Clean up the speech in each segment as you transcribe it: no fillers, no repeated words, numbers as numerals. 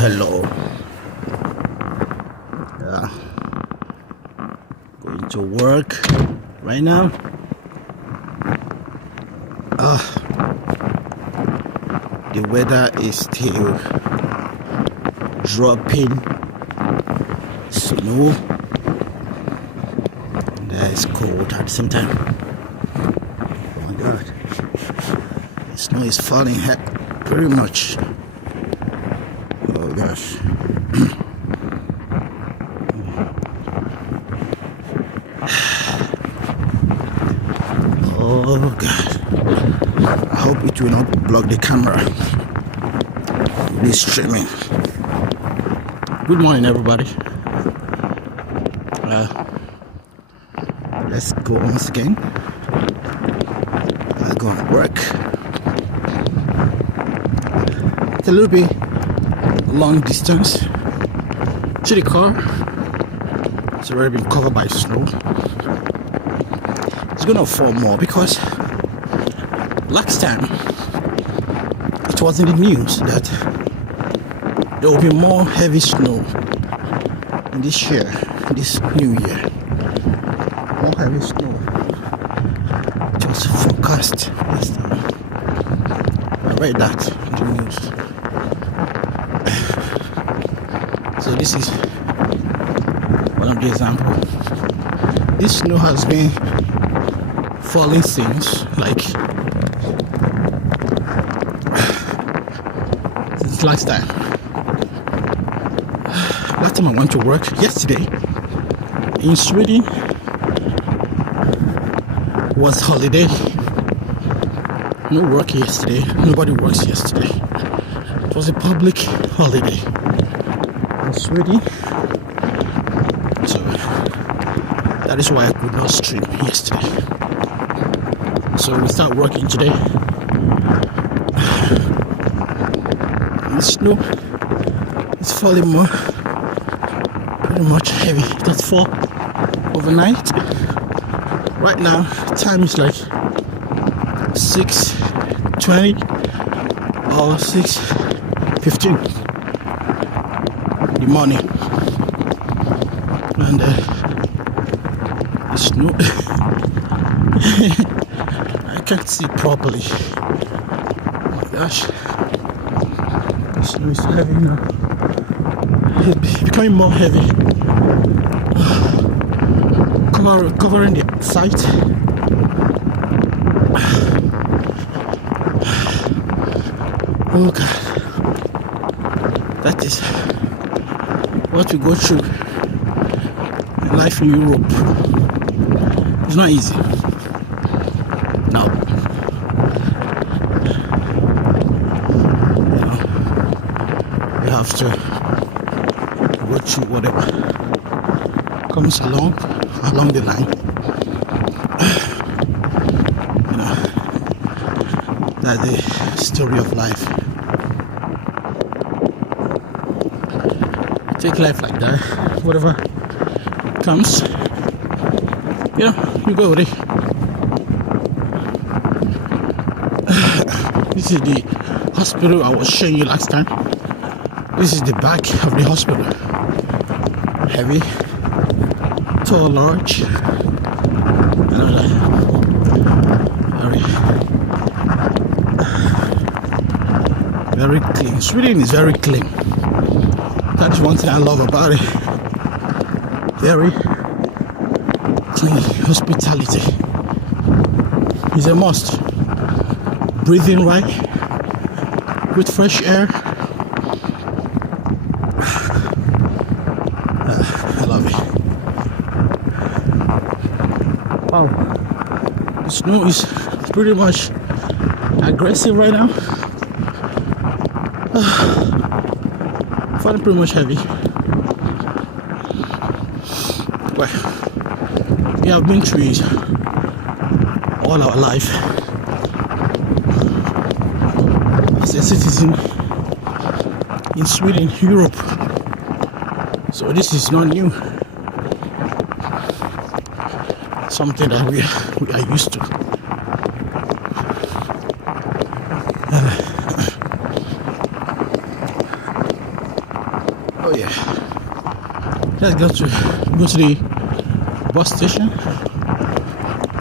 Hello. Yeah, going to work right now. The weather is still dropping snow. And it's cold at the same time. Oh my god. The snow is falling pretty much. Oh gosh. Oh god. I hope it will not block the camera. This streaming. Good morning, everybody. Let's go once again. I go and work. It's a little bit long distance to the car. It's already been covered by snow. It's gonna fall more because last time it was in the news that there will be more heavy snow in this year, this new year. More heavy snow. Just forecast last time. I read that in the news. So this is one of the examples. This snow has been falling since last time. Last time I went to work yesterday in Sweden was holiday. No work yesterday. Nobody works yesterday. It was a public holiday in Sweden. So that is why I could not stream yesterday. So we start working today. The snow is falling more, pretty much heavy. It does fall overnight. Right now, time is like 6:20 or 6:15 in the morning, and the snow. I can't see properly. Oh my gosh. The snow is heavy now. It's becoming more heavy. Covering the site. Oh god. That is what we go through in life in Europe. It's not easy. No. You have to go through whatever comes along the line. That's the story of life. Take life like that. Whatever comes, you go with it. This is the hospital I was showing you last time. This is the back of the hospital. Heavy, tall, large, and all that. Very clean. Sweden is very clean. That's one thing I love about it. Very clean. Hospitality is a must. Breathing right with fresh air. I love it. Wow, the snow is pretty much aggressive right now. Falling pretty much heavy. Well, we have been through it all our life. As a citizen in Sweden, Europe. So this is not new. Something that we are used to. Let's go to the bus station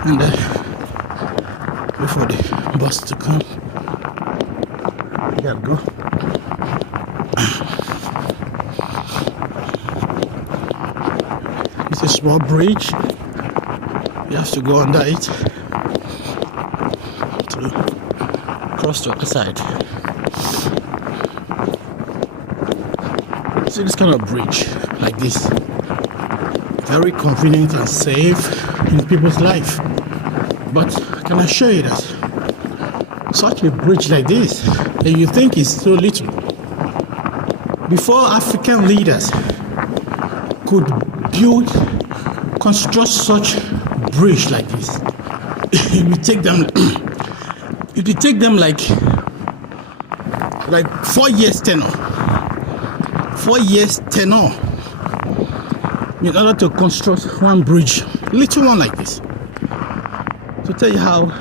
and wait for the bus to come. We gotta go. It's a small bridge. You have to go under it to cross to the other side. See this kind of bridge like this, very convenient and safe in people's life. But can I assure you that such a bridge like this that you think is so little, before African leaders could construct such bridge like this, it will take them like 4 years tenure. 4 years tenure in order to construct one bridge, little one like this. To tell you how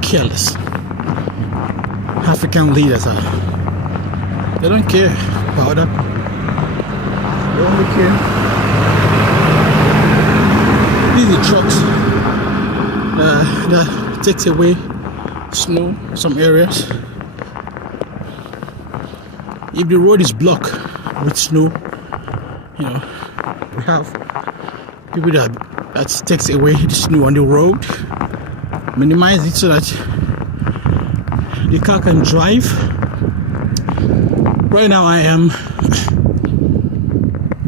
careless African leaders are. They don't care about that. They only care. These are trucks that takes away snow in some areas. If the road is blocked with snow, we have people that takes away the snow on the road, minimize it so that the car can drive. Right now I am,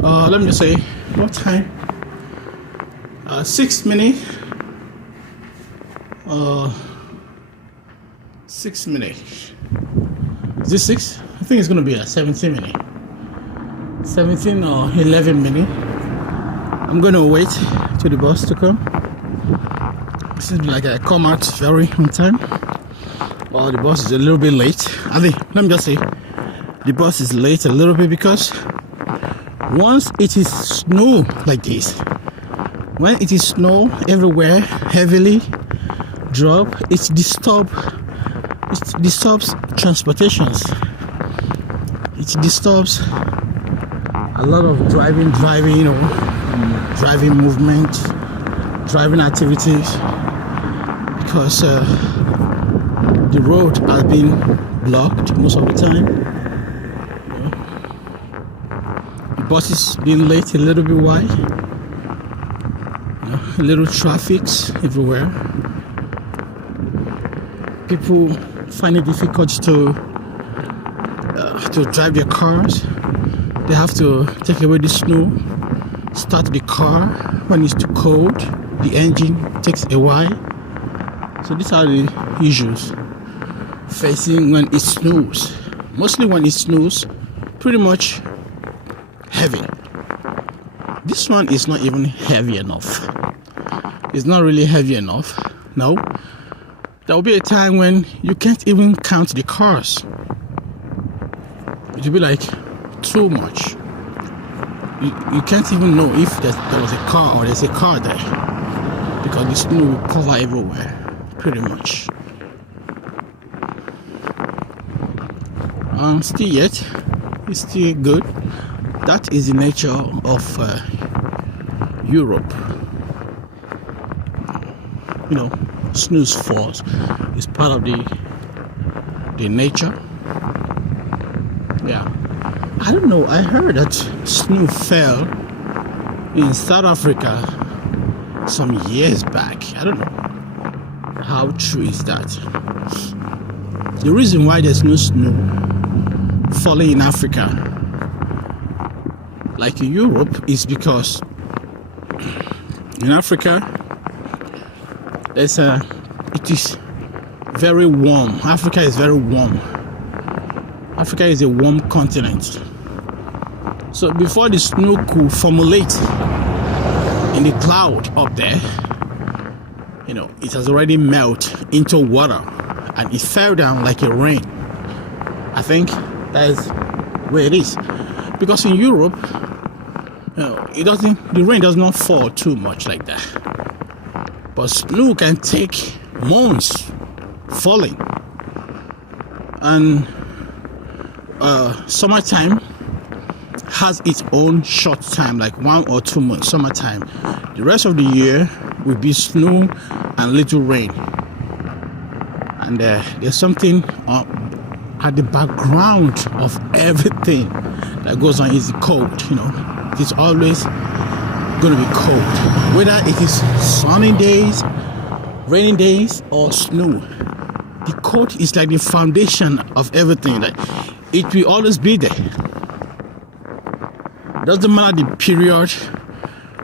let me just say, what time? 6 minutes. 6 minutes. Is this 6? I think it's going to be a 17 minutes. 17 or 11 minutes. I'm going to wait till the bus to come. It seems like I come out very on time. Well, the bus is a little bit late. I think, let me just say, the bus is late a little bit because once it is snow like this, when it is snow everywhere, heavily drop, it disturbs transportations. It disturbs a lot of driving, driving movement, driving activities, because the road has been blocked most of the time. The bus is being late a little bit wide. A little traffics everywhere. People find it difficult to drive their cars. They have to take away the snow, start the car when it's too cold. The engine takes a while. So these are the issues facing when it snows. Mostly when it snows, pretty much heavy. This one is not even heavy enough. It's not really heavy enough. No. There will be a time when you can't even count the cars. It will be like too much. You can't even know if there was a car or there's a car there, because the snow will cover everywhere, pretty much. Still yet, it's still good. That is the nature of Europe. Snow falls. It's part of the nature. Yeah. I don't know. I heard that snow fell in South Africa some years back. I don't know how true is that. The reason why there's no snow falling in Africa like in Europe is because in Africa it is very warm. Africa is very warm. Africa is a warm continent. So before the snow could formulate in the cloud up there, it has already melted into water and it fell down like a rain. I think that is where it is. Because in Europe, the rain does not fall too much like that. But snow can take months falling. And summertime, has its own short time, like 1 or 2 months, summertime. The rest of the year will be snow and little rain. And there's something at the background of everything that goes on is cold. It's always going to be cold, whether it is sunny days, rainy days, or snow. The cold is like the foundation of everything. Like, it will always be there. Doesn't matter the period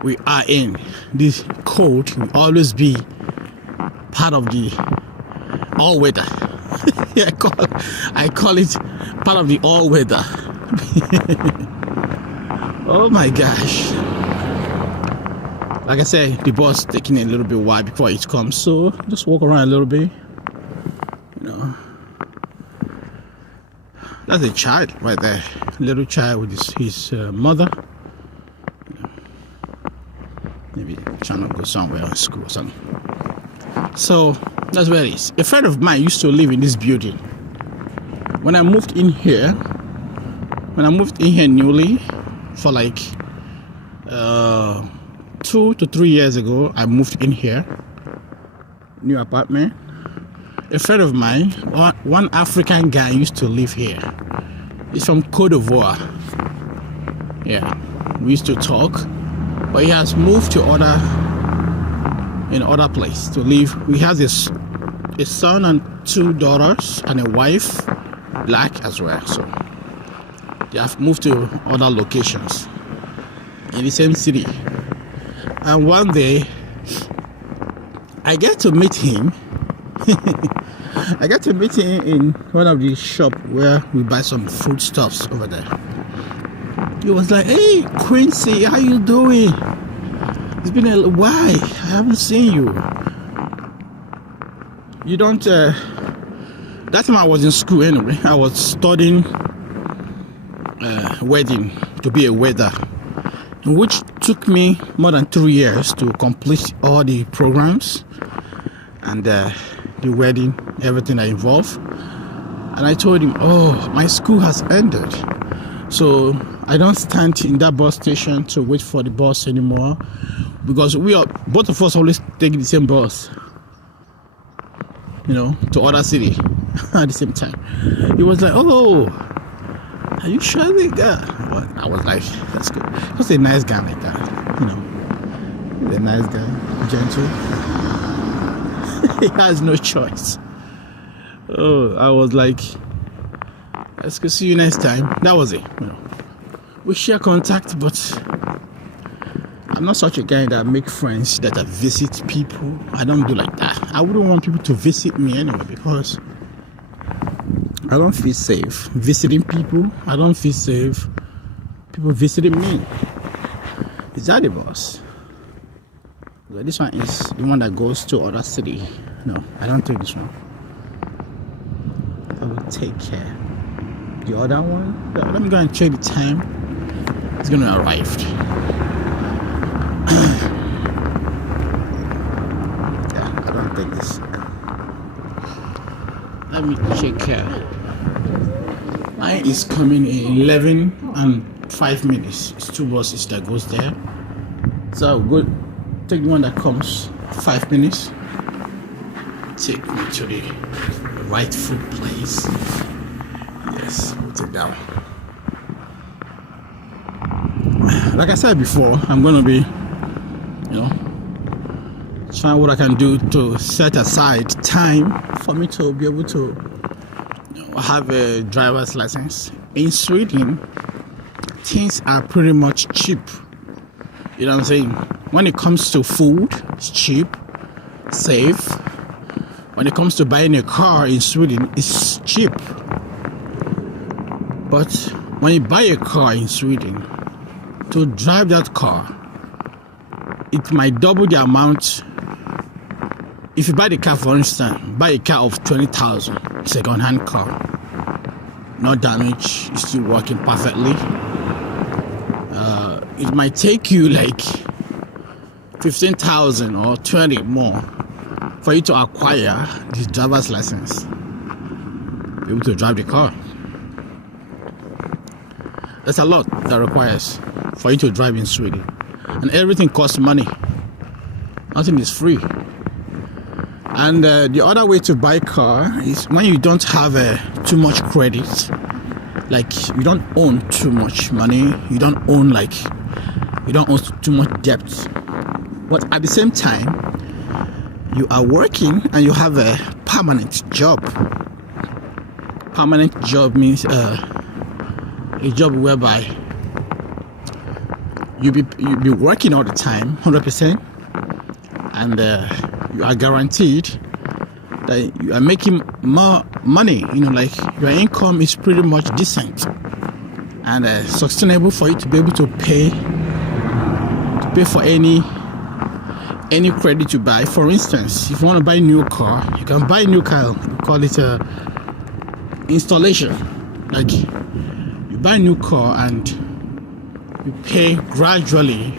we are in, this cold will always be part of the all weather. I call it part of the all weather. Oh my gosh. Like I said, the bus taking a little bit while before it comes, so just walk around a little bit. That's a child right there, little child with his mother. Maybe trying to go somewhere in school or something. So that's where it is. A friend of mine used to live in this building. When I moved in here newly, for like 2 to 3 years ago, I moved in here, new apartment. A friend of mine, one African guy, used to live here. He's from Côte d'Ivoire. Yeah, we used to talk, but he has moved to other place to live. He has a son and 2 daughters and a wife, black as well. So they have moved to other locations in the same city. And one day, I get to meet him. I got to meet him in one of the shop where we buy some foodstuffs over there. He was like, "Hey, Quincy, how you doing? It's been a while. I haven't seen you. You don't." That time I was in school anyway. I was studying wedding to be a welder, which took me more than 3 years to complete all the programs and the wedding, everything that involved. And I told him, "Oh, my school has ended, so I don't stand in that bus station to wait for the bus anymore, because both of us always take the same bus, to other city at the same time." He was like, "Oh, are you sure they got?" Well, I was like, "That's good." He was a nice guy like that, He's a nice guy, gentle. He has no choice. Oh, I was like, "Let's go, see you next time." That was it. We share contact, but I'm not such a guy that make friends that I visit people. I don't do like that. I wouldn't want people to visit me anyway, because I don't feel safe visiting people. I don't feel safe people visiting me. Is that the boss? Well, this one is the one that goes to other city. No, I don't take this one. I will take care. The other one, let me go and check the time. It's gonna arrive. Yeah, I don't take this. Let me check here. Mine is coming in 11 and 5 minutes. It's 2 buses that goes there. So I'll go take the one that comes 5 minutes. Take me to the rightful place. Yes, we'll take that one. Like I said before, I'm gonna be, trying what I can do to set aside time for me to be able to have a driver's license. In Sweden, things are pretty much cheap. You know what I'm saying? When it comes to food, it's cheap, safe. When it comes to buying a car in Sweden, it's cheap. But when you buy a car in Sweden, to drive that car, it might double the amount. If you buy the car, for instance, buy a car of 20,000, second-hand car, no damage, it's still working perfectly. It might take you like 15,000 or 20 more for you to acquire this driver's license, be able to drive the car. There's a lot that requires for you to drive in Sweden, and everything costs money. Nothing is free. And the other way to buy a car is when you don't have too much credit, like you don't own too much money, you don't own too much debt, but at the same time you are working and you have a permanent job. Permanent job means a job whereby you be working all the time, 100%, and you are guaranteed that you are making more money. Like your income is pretty much decent and sustainable for you to be able to pay for any credit you buy. For instance, if you want to buy a new car, you can buy a new car. We call it installation. Like you buy a new car and you pay gradually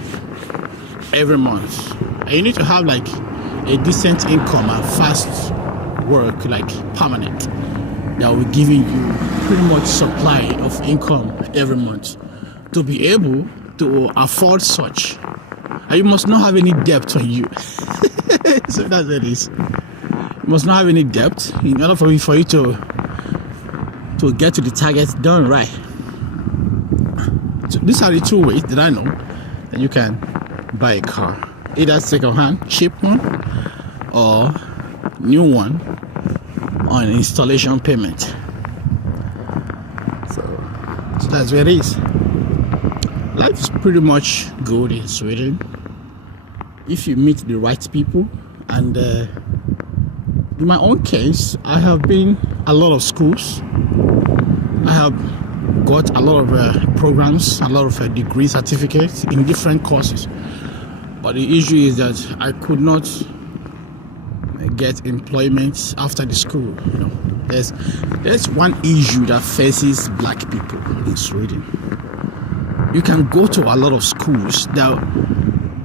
every month. And you need to have like a decent income and fast work, like permanent, that will be giving you pretty much supply of income every month to be able to afford such. And you must not have any debt on you. So that's what it is. You must not have any debt in order for you to get to the target done right. So these are the two ways that I know that you can buy a car. Either second-hand, cheap one, or new one on installation payment. So that's where it is. Life is pretty much good in Sweden if you meet the right people. And in my own case, I have been a lot of schools. I have got a lot of programs, a lot of degree certificates in different courses. But the issue is that I could not get employment after the school. There's one issue that faces black people in Sweden. You can go to a lot of schools that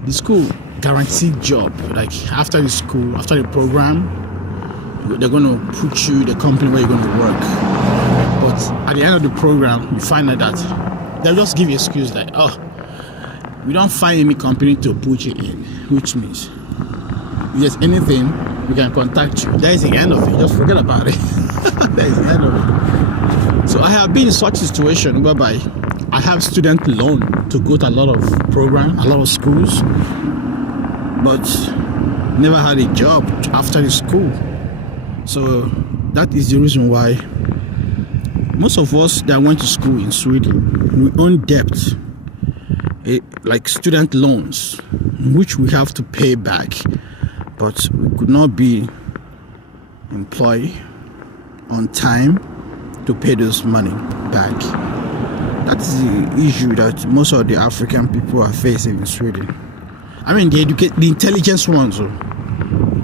the school guaranteed job. Like after the school, after the program, they're going to put you the company where you're going to work. But at the end of the program, you find out that they'll just give you an excuse like, oh, we don't find any company to put you in, which means if there's anything, we can contact you. That is the end of it. Just forget about it. That is the end of it. So I have been in such a situation whereby I have student loan to go to a lot of programs, a lot of schools, but never had a job after the school. So that is the reason why most of us that went to school in Sweden, we own debt, like student loans, which we have to pay back, but we could not be employed on time to pay those money back. That's the issue that most of the African people are facing in Sweden. I mean, they educate the intelligent ones.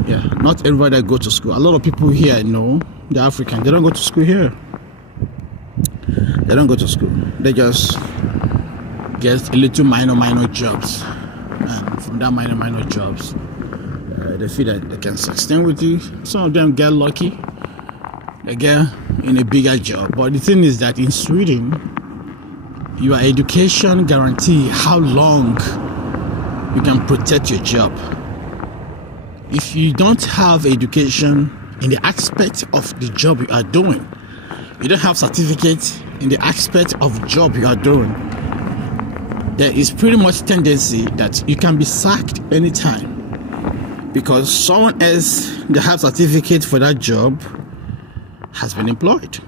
Yeah, not everybody that go to school. A lot of people here know the African. They don't go to school here. They don't go to school. They just get a little minor jobs, and from that minor jobs, they feel that they can sustain with you. Some of them get lucky. They get in a bigger job. But the thing is that in Sweden, your education guarantee how long you can protect your job. If you don't have education in the aspect of the job you are doing, you don't have certificate in the aspect of job you are doing, there is pretty much tendency that you can be sacked anytime because someone else that has certificate for that job has been employed.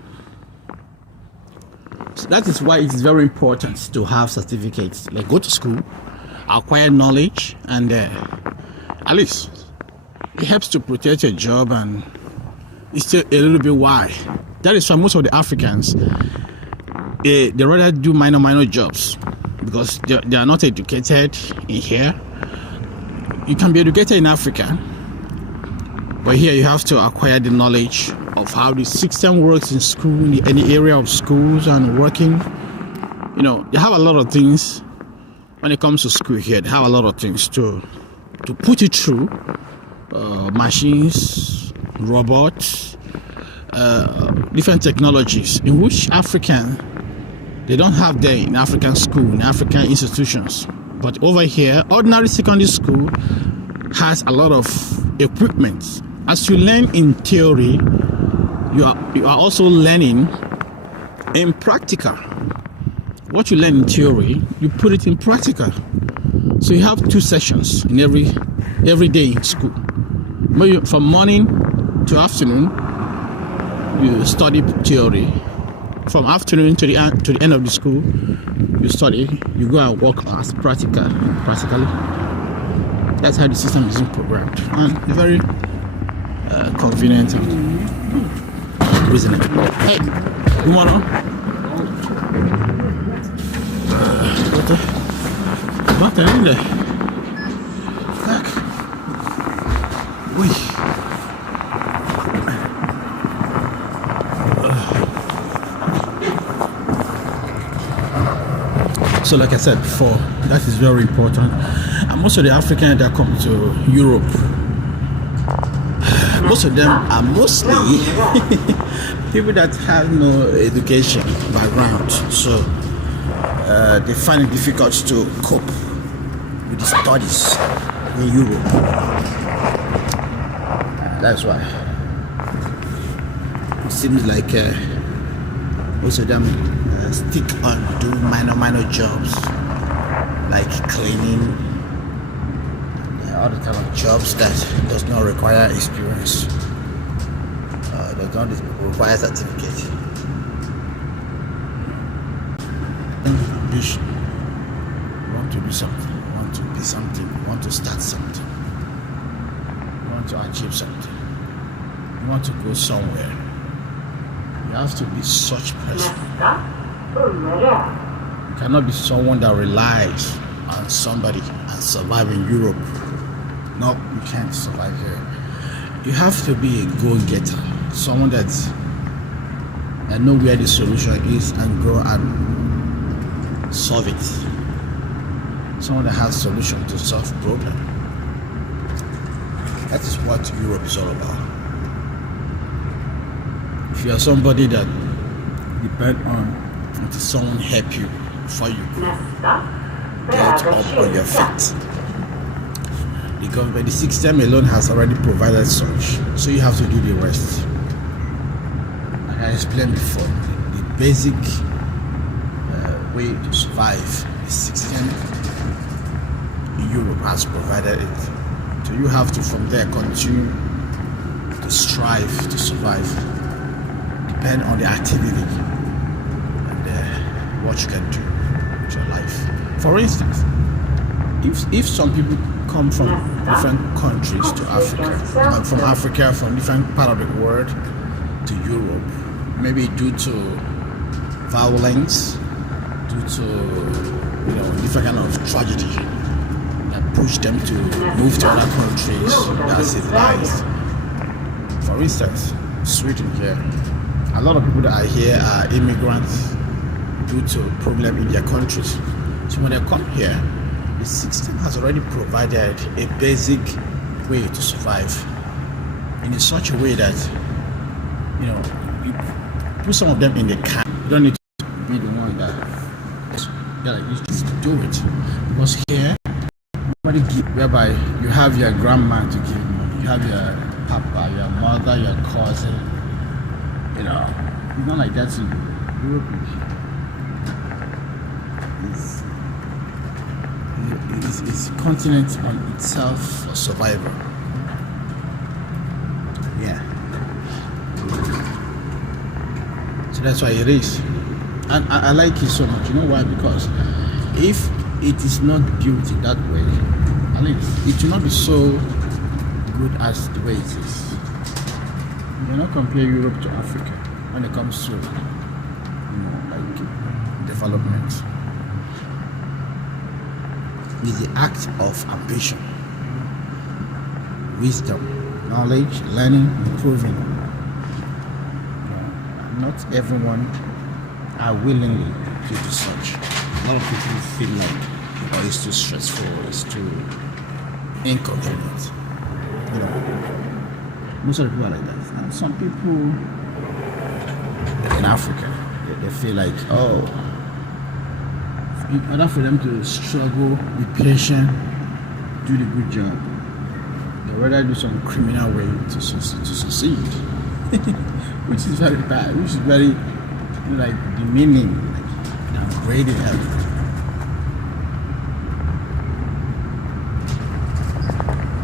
So that is why it is very important to have certificates. Like go to school, acquire knowledge, and at least it helps to protect your job, and it's still a little bit why. That is why most of the Africans they rather do minor jobs because they are not educated in here. You can be educated in Africa, but here you have to acquire the knowledge of how the system works in school, in the area of schools and working. They have a lot of things when it comes to school here. They have a lot of things to put it through. Machines, robots, different technologies in which African They don't have that in African school, in African institutions. But over here, ordinary secondary school has a lot of equipment. As you learn in theory, you are also learning in practical. What you learn in theory, you put it in practical. So you have 2 sessions in every day in school. From morning to afternoon, you study theory. From afternoon to the end of the school, you study. You go and work as practically. That's how the system is programmed, and it's very convenient and reasonable. Hey, you wanna? What in there? Fuck. Wait. So like I said before, that is very important. And most of the Africans that come to Europe, most of them are mostly people that have no education background. So they find it difficult to cope with the studies in Europe. That's why it seems like most of them stick on doing minor jobs like cleaning and other kind of jobs that does not require experience, does not require certificate. Ambition. You want to do something, you want to be something, you want to start something, you want to achieve something, you want to go somewhere. You have to be such person. You cannot be someone that relies on somebody and survive in Europe. No, you can't survive here. You have to be a go-getter, someone that know where the solution is and go and solve it. Someone that has solution to solve problem. That is what Europe is all about. If you are somebody that depend on until someone help you before you get up on your feet. The government, the system alone has already provided such, so you have to do the rest. Like I explained before, the basic way to survive, the system in Europe has provided it. So you have to from there continue to strive to survive, depend on the activity. What you can do with your life. For instance, if some people come from different countries to Africa, from Africa, from different part of the world to Europe, maybe due to violence, due to different kind of tragedy that push them to move to other countries that are civilized. For instance, Sweden here, a lot of people that are here are immigrants due to problem in their countries. So when they come here, the system has already provided a basic way to survive in such a way that you put some of them in the camp. You don't need to be the one that you just do it, because here nobody give, whereby you have your grandma to give money, you have your papa, your mother, your cousin. It's not like that in Europe. It's a continent on itself for survival. Yeah. So that's why it is. And I like it so much. You know why? Because if it is not built in that way, I mean, it will not be so good as the way it is. You cannot compare Europe to Africa when it comes to like development. Is the act of ambition, wisdom, knowledge, learning, improving. Not everyone are willingly to do such. A lot of people feel like it's too stressful, it's too inconvenient. Most of the people are like that. And some people in Africa, they feel like, in order for them to struggle, be patient, do the good job, they'd rather do some criminal way to succeed, which is very bad, which is very like demeaning, like downgrading everything.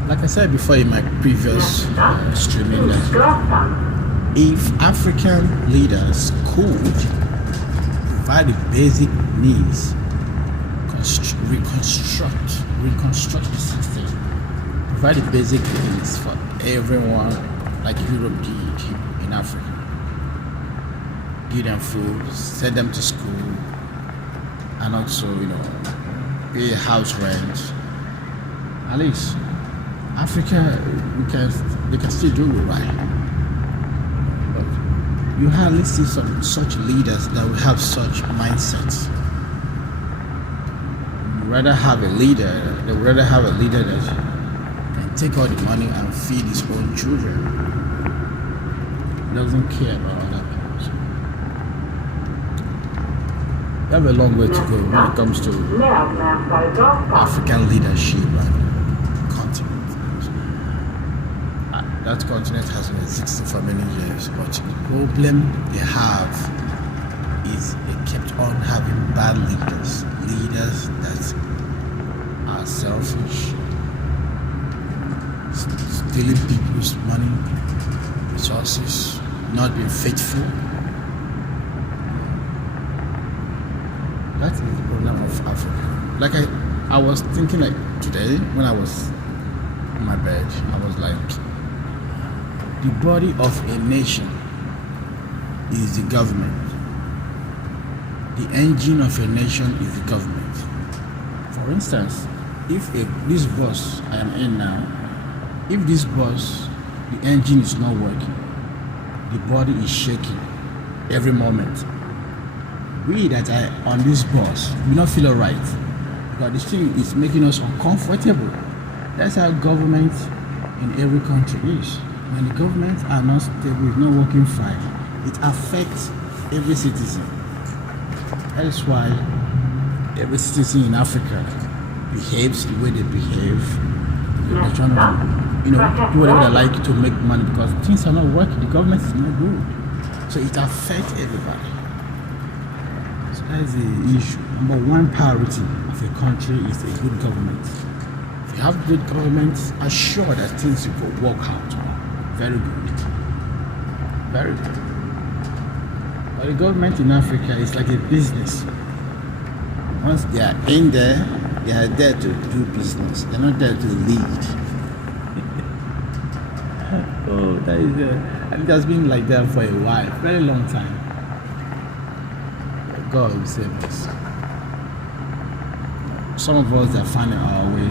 Like I said before in my previous streaming, that if African leaders could provide the basic needs, reconstruct the system, provide the basic needs for everyone, like Europe did in Africa. Give them food, send them to school, and also, pay house rent. At least Africa, they can still do it right. But you hardly see some such leaders that will have such mindsets. They would rather have a leader that can take all the money and feed his own children. He doesn't care about other people. So we have a long way to go when it comes to African leadership and continent. That continent has been existing for many years, but the problem they have is they kept on having bad leaders that are selfish, stealing people's money, resources, not being faithful. That is the problem of Africa. Like I was thinking, like today when I was in my bed, I was like, the body of a nation is the government. The engine of a nation is the government. For instance, if this bus I am in now, if this bus, the engine is not working, the body is shaking every moment. We that are on this bus, we don't feel alright because this thing is making us uncomfortable. That's how government in every country is. When the governments are not stable, it's not working fine, it affects every citizen. That is why every citizen in Africa behaves the way they behave. They're trying to, do whatever they like to make money because things are not working. The government is not good. So it affects everybody. So that is the issue. Number one priority of a country is a good government. If you have good government, assure that things will work out. Very good. Very good. But the government in Africa is like a business. Once they are in there, they are there to do business. They're not there to lead. Oh, that is and it has been like that for a while, very long time. God will save us. Some of us are finding our way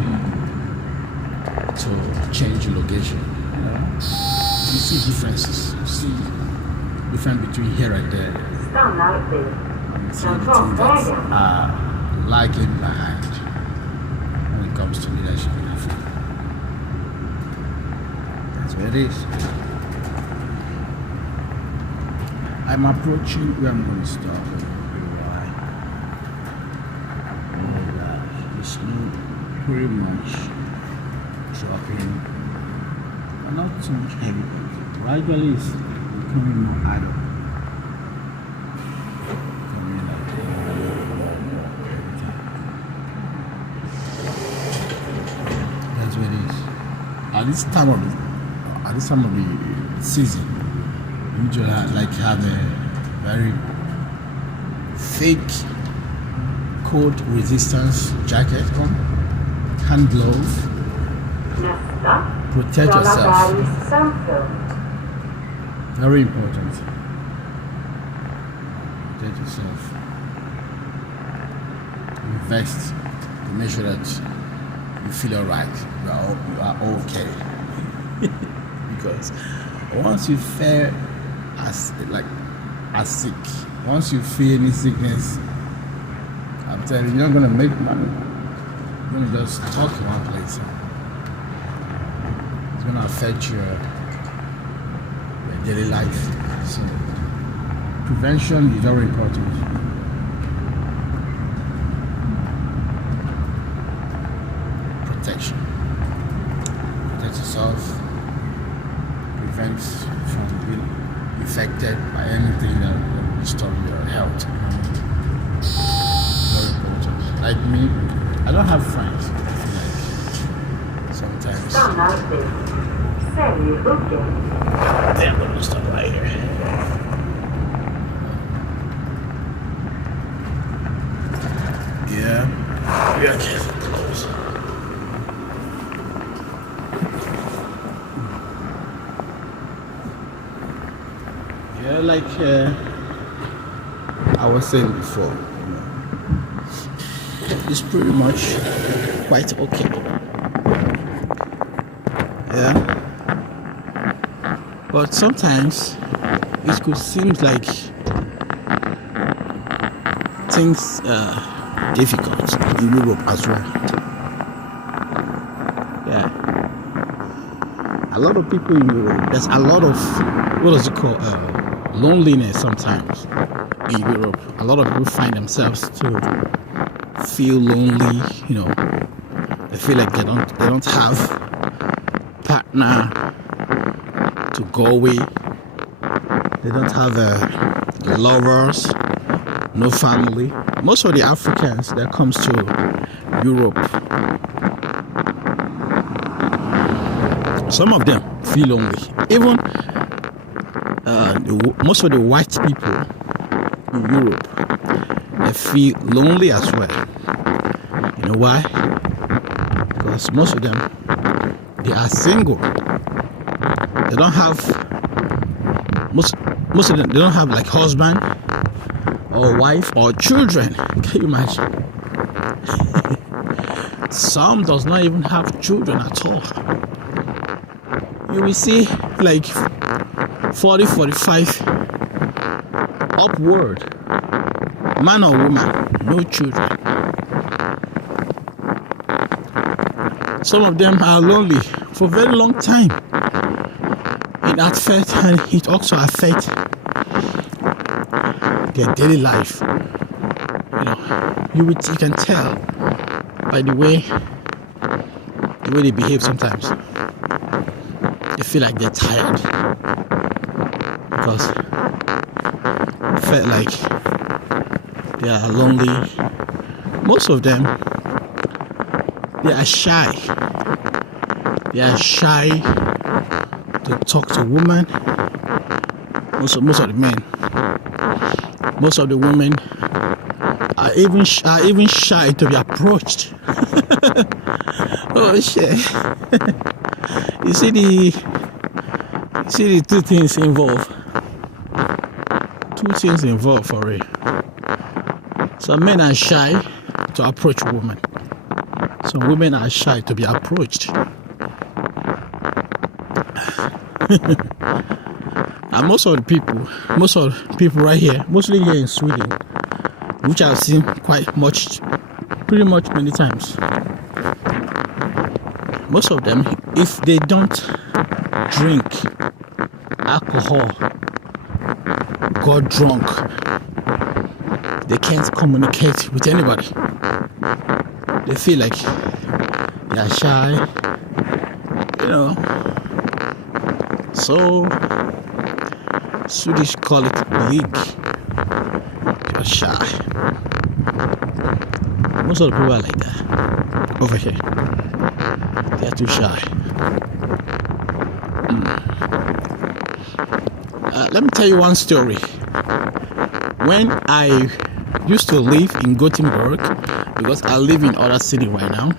to change location. You see differences. You see difference between here and there. You see the things that are lagging behind when it comes to leadership in Africa. That's where it is. I'm approaching where I'm going to stop. The snow pretty much dropping. Not so much heavy, but gradually it's becoming more idle. Becoming like every time. That's what it is. At this time of the season, you usually like have a very thick cold resistance jacket on, hand gloves. Protect yourself. Very important. Protect yourself. Invest to make sure that you feel alright. You are okay. Because once you feel as sick, once you feel any sickness, I'm telling you, you're not gonna make money. You're gonna just talk in one place. It's gonna affect your daily life. So prevention is very important. affected by anything that will disturb your health. Very important. Like me, I don't have friends. Like sometimes. Damn, I'm gonna stop right here. Yeah, we are getting close. Yeah, like I was saying before, it's pretty much quite okay. Yeah, but sometimes it could seem like things difficult in Europe as well. Yeah, a lot of people in Europe, there's a lot of what does it call loneliness sometimes in Europe. A lot of people find themselves to feel lonely. You know, they feel like they don't have partner to go with. They don't have lovers, no family. Most of the Africans that comes to Europe, some of them feel lonely. Even most of the white people in Europe, they feel lonely as well. You know why? Because most of them, they are single. They don't have most of them. They don't have like husband or wife or children. Can you imagine? Some does not even have children at all. You will see like 40, 45 upward, man or woman, no children. Some of them are lonely for a very long time. It affects, and it also affects their daily life. You know, you can tell by the way they behave sometimes. They feel like they're tired because they felt like they are lonely. Most of them, they are shy. They are shy to talk to women. Most of the men. Most of the women are even shy to be approached. Oh shit! You see the two things involved. Two things involved for real. Some men are shy to approach women. Some women are shy to be approached. And most of the people right here, mostly here in Sweden, which I've seen pretty much many times. Most of them, if they don't drink alcohol, got drunk, they can't communicate with anybody. They feel like they are shy, you know. So Swedish call it bleak. You're shy. Most of the people are like that over here. They are too shy. Let me tell you one story. When I used to live in Gothenburg, because I live in other city right now,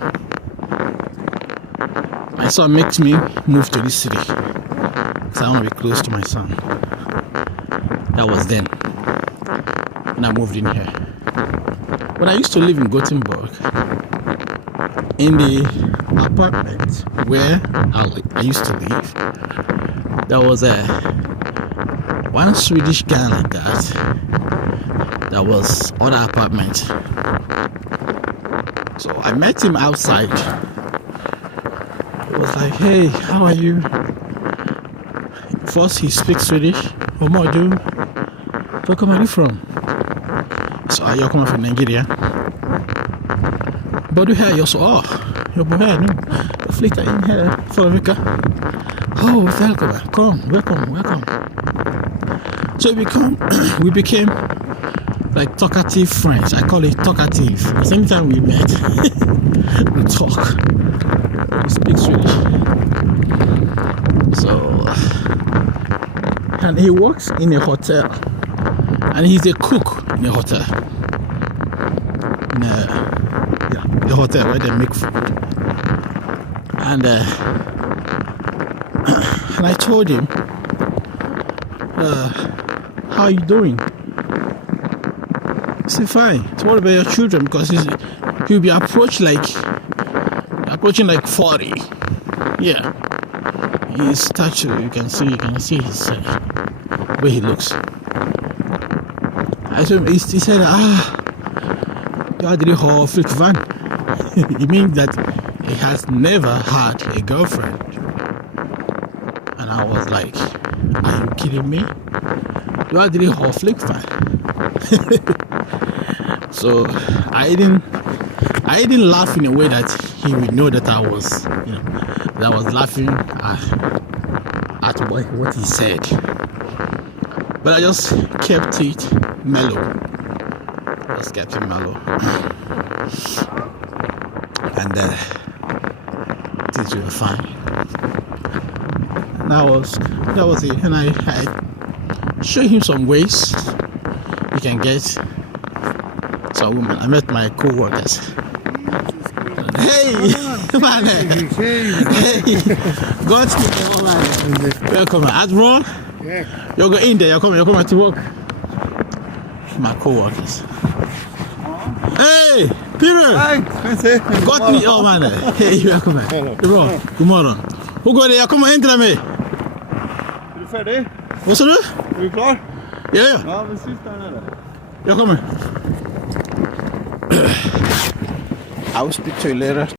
my son makes me move to this city because I want to be close to my son. That was then when I moved in here. When I used to live in Gothenburg, in the apartment where I used to live, there was one Swedish guy like that was on our apartment. So I met him outside. He was like, "Hey, how are you?" First he speaks Swedish. "What more do? Where come are you from?" So you're coming from Nigeria. But du här? Jag sa, jag bor här nu. Jag flyttade in här förra veckan. Oh, välkommen. Kom, welcome. So we became like talkative friends. I call it talkative. Because anytime we met, we talk. We speak Swedish. So, and he works in a hotel, and he's a cook in a hotel. In the hotel where they make food. And I told him, how are you doing? He said, fine. So what about your children? Because he'll be approaching like 40. Yeah. His stature, you can see his way he looks. I told him, he said, you are the whole flick van. It means that he has never had a girlfriend. And I was like, are you kidding me? You are the whole flick van. So I didn't laugh in a way that he would know that I was laughing at what he said. But I just kept it mellow. And things were fine. That was it. And I showed him some ways you can get some woman. I met my co-workers. Hey, man. Hey, God's people, man. Welcome, Admiral. Yeah. You're going in there. You're coming to work. My co-workers. Hey, Peter. Hej, Gott nytt år, man. Hej, välkommen. Det är bra. God morgon. Hur går det? Jag kommer hem till dig med. Är du färdig? Vad sa du? Är du klar? Ja. Ja, men sist där nere. Jag kommer. I'll speak to you later.